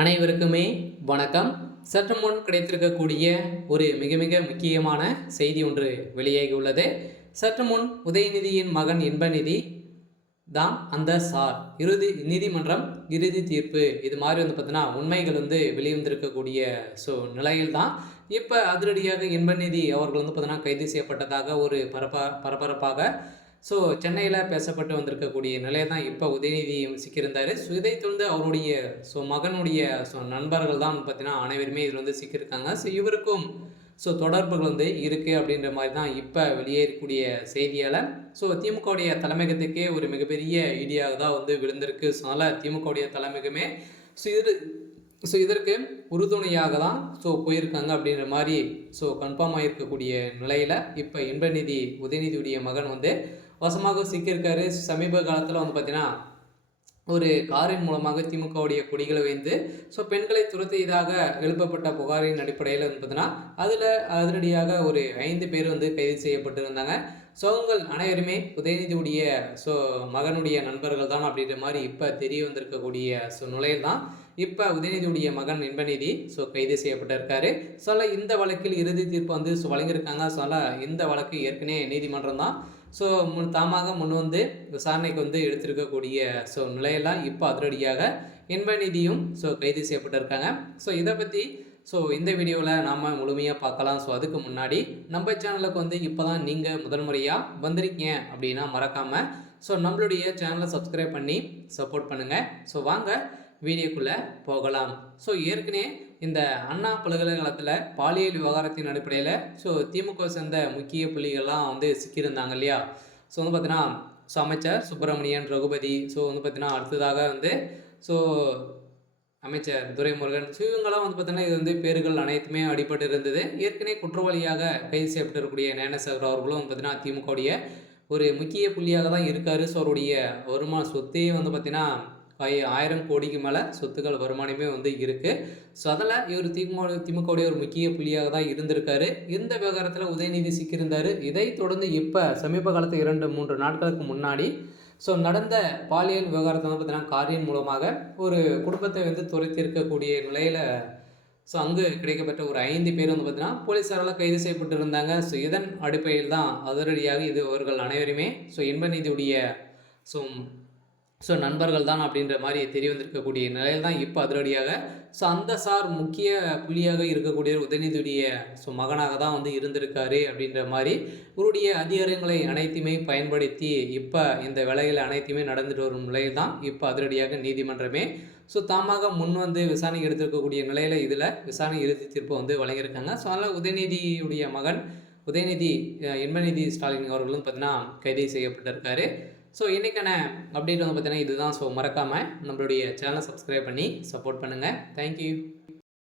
அனைவருக்குமே வணக்கம். சற்று முன் கிடைத்திருக்கக்கூடிய ஒரு மிக மிக முக்கியமான செய்தி ஒன்று வெளியாகி உள்ளது. சற்று முன் உதயநிதியின் மகன் இன்பநிதி தான் அந்த சார் நீதிமன்றம் இறுதி தீர்ப்பு இது மாதிரி பார்த்தீங்கன்னா உண்மைகள் வெளிவந்திருக்கக்கூடிய நிலையில் தான் இப்போ அதிரடியாக இன்பநிதி அவர்கள் பார்த்தீங்கன்னா கைது செய்யப்பட்டதாக ஒரு பரபரப்பாக சென்னையில் பேசப்பட்டு வந்திருக்கக்கூடிய நிலையை தான் இப்போ உதயநிதி சிக்கியிருந்தார். இதை தொடர்ந்து அவருடைய மகனுடைய நண்பர்கள் தான் பார்த்தீங்கன்னா அனைவருமே இதில் சிக்கியிருக்காங்க. இவருக்கும் தொடர்புகள் இருக்குது அப்படின்ற மாதிரி தான் இப்போ வெளியேறக்கூடிய செய்தியால் திமுகவுடைய தலைமையகத்துக்கே ஒரு மிகப்பெரிய இடியாக தான் விழுந்திருக்கு. அதனால் திமுகவுடைய தலைமையகமே இதற்கு உறுதுணையாக தான் போயிருக்காங்க அப்படின்ற மாதிரி கன்ஃபார்ம் ஆகிருக்கக்கூடிய நிலையில் இப்போ இன்பநிதி உதயநிதியுடைய மகன் வசமாக சிக்கியிருக்காரு. சமீப காலத்தில் பார்த்தீங்கன்னா ஒரு காரின் மூலமாக திமுகவுடைய கொடிகளை வைத்து பெண்களை துரத்தியதாக எழுப்பப்பட்ட புகாரின் அடிப்படையில் பார்த்தீங்கன்னா அதில் அதிரடியாக ஒரு 5 பேர் கைது செய்யப்பட்டிருந்தாங்க. அவங்கள் அனைவருமே உதயநிதியுடைய மகனுடைய நண்பர்கள் தான் அப்படின்ற மாதிரி இப்போ தெரிய வந்திருக்கக்கூடிய நிலையில் தான் இப்போ உதயநிதியுடைய மகன் இன்பநிதி கைது செய்யப்பட்டிருக்காரு. இந்த வழக்கில் இறுதி தீர்ப்பு வழங்கியிருக்காங்க. இந்த வழக்கு ஏற்கனவே நீதிமன்றம் தான் தாமாக முன் விசாரணைக்கு எடுத்திருக்கக்கூடிய நிலையெல்லாம் இப்போ அதிரடியாக இன்பநிதியும் கைது செய்யப்பட்டிருக்காங்க. இதை பற்றி இந்த வீடியோவில் நாம் முழுமையாக பார்க்கலாம். அதுக்கு முன்னாடி நம்ம சேனலுக்கு இப்போ தான் நீங்கள் முதல் முறையாக வந்திருக்கீங்க அப்படின்னா மறக்காமல் நம்மளுடைய சேனலை சப்ஸ்கிரைப் பண்ணி சப்போர்ட் பண்ணுங்கள். வாங்க வீடியோக்குள்ளே போகலாம். ஏற்கனவே இந்த அண்ணா பல்கலைக்கழகத்தில் பாலியல் விவகாரத்தின் அடிப்படையில் திமுக சேர்ந்த முக்கிய புள்ளிகள்லாம் சிக்கியிருந்தாங்க இல்லையா. பார்த்தீங்கன்னா அமைச்சர் சுப்பிரமணியன் ரகுபதி பார்த்தீங்கன்னா அடுத்ததாக அமைச்சர் துரைமுருகன் இவங்களாம் பார்த்தீங்கன்னா இது பேர்கள் அனைத்துமே அடிபட்டு இருந்தது. ஏற்கனவே குற்றவாளியாக கைது செய்யப்பட்டிருக்கக்கூடிய ஞானசேகர் அவர்களும் பார்த்தீங்கன்னா திமுகவுடைய ஒரு முக்கிய புள்ளியாக தான் இருக்கார். அவருடைய வருமான சொத்தே பார்த்தீங்கன்னா 1000 கோடிக்கு மேலே சொத்துக்கள் வருமானமே இருக்குது. அதில் இவர் திமுகவுடைய ஒரு முக்கிய புள்ளியாக தான் இருந்திருக்காரு. இந்த விவகாரத்தில் உதயநிதி சிக்கியிருந்தார். இதை தொடர்ந்து இப்போ சமீப காலத்தில் 2-3 நாட்களுக்கு முன்னாடி நடந்த பாலியல் விவகாரத்தை பார்த்தீங்கன்னா காரின் மூலமாக ஒரு குடும்பத்தை துரத்தி இருக்கக்கூடிய நிலையில் அங்கு கிடைக்கப்பட்ட ஒரு 5 பேர் பார்த்தீங்கன்னா போலீஸாரால் கைது செய்யப்பட்டிருந்தாங்க. இதன் அடிப்படையில் தான் அதிரடியாக இது அவர்கள் அனைவருமே இன்பநிதியுடைய நண்பர்கள் தான் அப்படின்ற மாதிரி தெரிய வந்திருக்கக்கூடிய நிலையில் தான் இப்போ அதிரடியாக அந்த சார் முக்கிய புள்ளியாக இருக்கக்கூடிய உதயநிதியுடைய மகனாக தான் இருந்திருக்காரு அப்படின்ற மாதிரி இவருடைய அதிகாரங்களை அனைத்துமே பயன்படுத்தி இப்போ இந்த வேலைகள் அனைத்துமே நடந்துட்டு வரும் நிலையில் தான் இப்போ அதிரடியாக நீதிமன்றமே தாமாக முன் விசாரணை எடுத்திருக்கக்கூடிய நிலையில் இதில் விசாரணை இறுதி தீர்ப்பு வழங்கியிருக்காங்க. அதனால் உதயநிதியுடைய மகன் இன்பநிதி ஸ்டாலின் அவர்களும் பார்த்தீங்கன்னா கைது செய்யப்பட்டிருக்காரு. இன்றைக்கான அப்டேட் பார்த்தீங்கன்னா இதுதான். மறக்காமல் நம்மளுடைய சேனலை சப்ஸ்கிரைப் பண்ணி சப்போர்ட் பண்ணுங்கள். தேங்க்யூ.